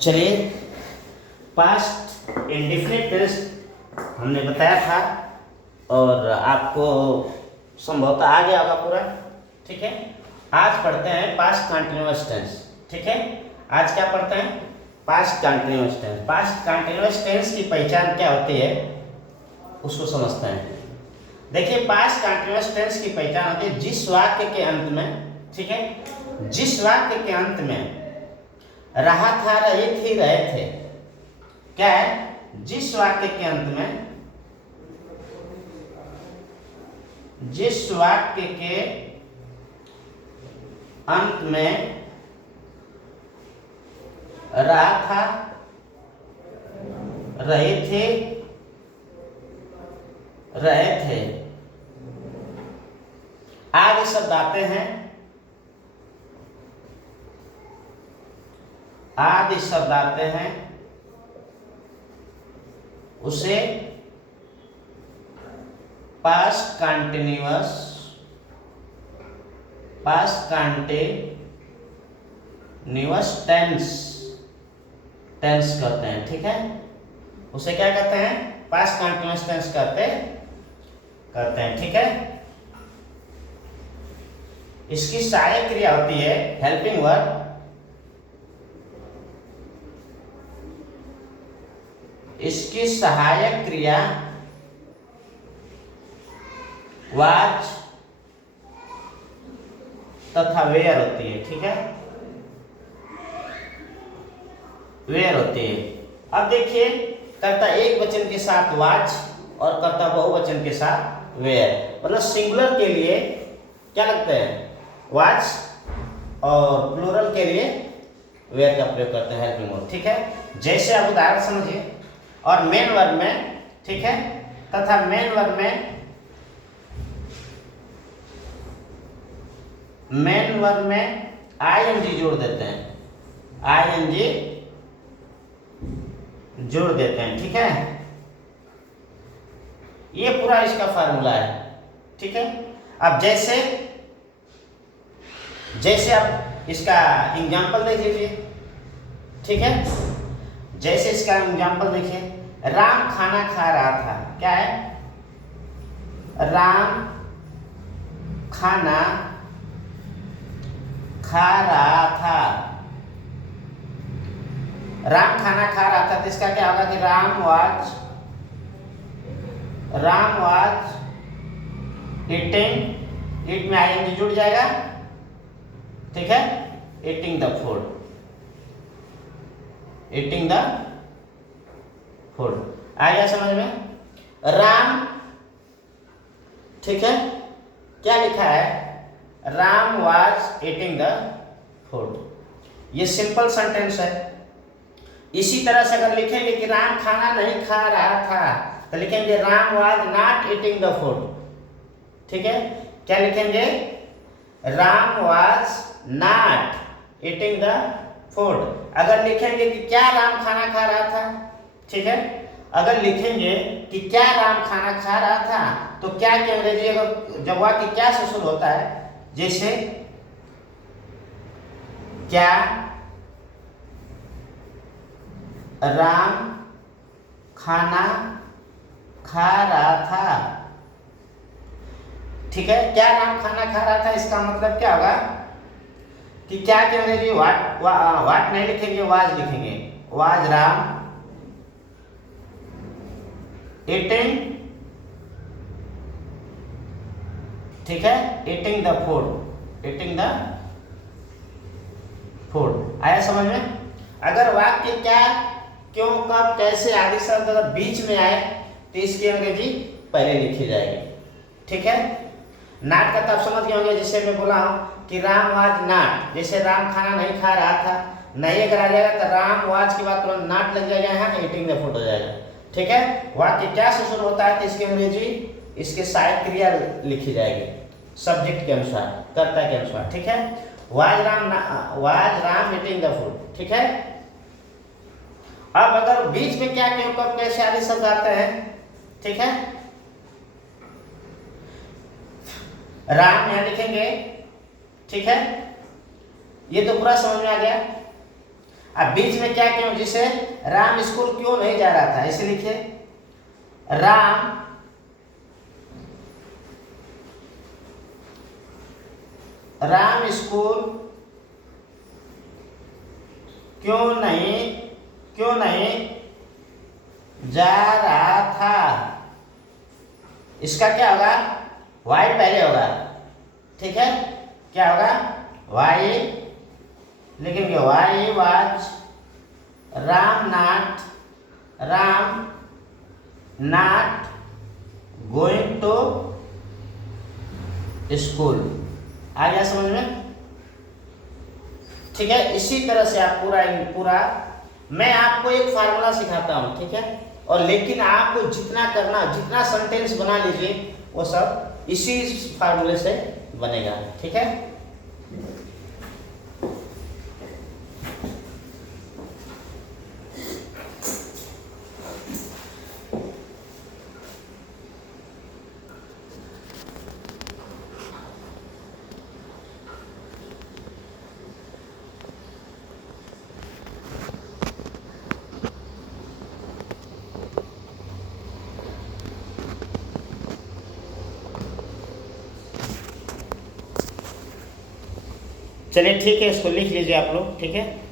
चलिए, past indefinite tense हमने बताया था और आपको संभवतः आ गया होगा पूरा। ठीक है, आज पढ़ते हैं पास्ट कंटिन्यूअस टेंस। ठीक है, आज क्या पढ़ते हैं? Past continuous tense. Past continuous tense की पहचान क्या होती है उसको समझते हैं। देखिए, पास्ट कंटिन्यूअस टेंस की पहचान होती है जिस वाक्य के अंत में, ठीक है, जिस वाक्य के अंत में रहा था, रहे थे, रहे थे, क्या है? जिस वाक्य के अंत में, जिस वाक्य के अंत में रहा था, रहे थे, रहे थे, आगे शब्द आते हैं, आदि शब्द आते हैं, उसे पास्ट कंटिन्यूअस टेंस कहते हैं। ठीक है, उसे क्या कहते हैं? पास्ट कंटिन्यूअस टेंस कहते हैं। ठीक है, इसकी सहायक क्रिया होती है हेल्पिंग वर्ब। इसकी सहायक क्रिया वाज तथा वेयर होती है। ठीक है, वेयर होती है। अब देखिए, कर्ता एक वचन के साथ वाज और कर्ता बहुवचन के साथ वेयर, मतलब सिंगुलर के लिए क्या लगता है? वाज, और प्लूरल के लिए वेयर का प्रयोग करते हैं, हेल्पिंग वर्ब। ठीक है, जैसे आप उदाहरण समझिए। और मेन वर्ब में, ठीक है, तथा मेन वर्ब में आईएनजी जोड़ देते हैं, आईएनजी जोड़ देते हैं। ठीक है, ये पूरा इसका फार्मूला है। ठीक है, अब जैसे आप इसका एग्जांपल देख लीजिए। ठीक है, जैसे इसका एग्जांपल देखिए, राम खाना खा रहा था। क्या है? राम खाना खा रहा था। राम खाना खा रहा था, तो इसका क्या होगा कि राम वाज ईटिंग, ईट में आईएनजी जुड़ जाएगा। ठीक है, eating the food, eating the food. आया समझ में? राम, ठीक है, क्या लिखा है? Ram was eating the food. ये सिंपल सेंटेंस है। इसी तरह से अगर लिखेंगे कि राम खाना नहीं खा रहा था, तो लिखेंगे Ram was not eating the food. ठीक है, क्या लिखेंगे? Ram was not eating the food. अगर लिखेंगे कि क्या राम खाना खा रहा था, ठीक है, अगर लिखेंगे कि क्या राम खाना खा रहा था, तो क्या की अंग्रेजी अगर जब वाक्य क्या से शुरू होता है, जैसे क्या राम खाना खा रहा था। ठीक है, क्या राम खाना खा रहा था, इसका मतलब क्या होगा कि क्या के अंग्रेजी वाट नहीं लिखेंगे, वाज लिखेंगे। वाज राम ईटिंग, ठीक है, eating the food, eating the food. आया समझ में? अगर वाक्य क्या, क्यों, कब, कैसे आदि शब्द अगर बीच में आए तो इसकी अंग्रेजी पहले लिखी जाएगी। ठीक है, नाट का तब समझ गए होंगे, जैसे मैं बोला हूं कि राम वाज नाट, जैसे राम खाना नहीं खा रहा था, नहीं अगर आ जाएगा तो राम वाज के बाद तुरंत नाट लग जाएगा, यहाँ ईटिंग द फूड हो जाएगा। ठीक है, वाक्य क्या से शुरू होता है तो इसकी अंग्रेजी, इसके सहायक क्रिया लिखी जाएगी सब्जेक्ट के अनुसार, कर्ता के अनुसार। ठीक है, was Ram eating the food. ठीक है, अब अगर बीच में क्या, क्यों, कब, कैसे आदि शब्द आते हैं, ठीक है, राम यहां लिखेंगे। ठीक है, ये तो पूरा समझ में आ गया। अब बीच में क्या क्यों, जिसे राम स्कूल क्यों नहीं जा रहा था, इसे लिखिए राम स्कूल क्यों नहीं जा रहा था। इसका क्या होगा, वाई पहले होगा, ठीक है, क्या होगा, वाई लिखेंगे, why was Ram not going to school. आ गया समझ में, ठीक है। इसी तरह से आप पूरा मैं आपको एक फार्मूला सिखाता हूं, ठीक है, और लेकिन आपको जितना सेंटेंस बना लीजिए वो सब इसी फार्मूले से बनेगा, ठीक है। चलिए ठीक है, इसको लिख लीजिए आप लोग, ठीक है।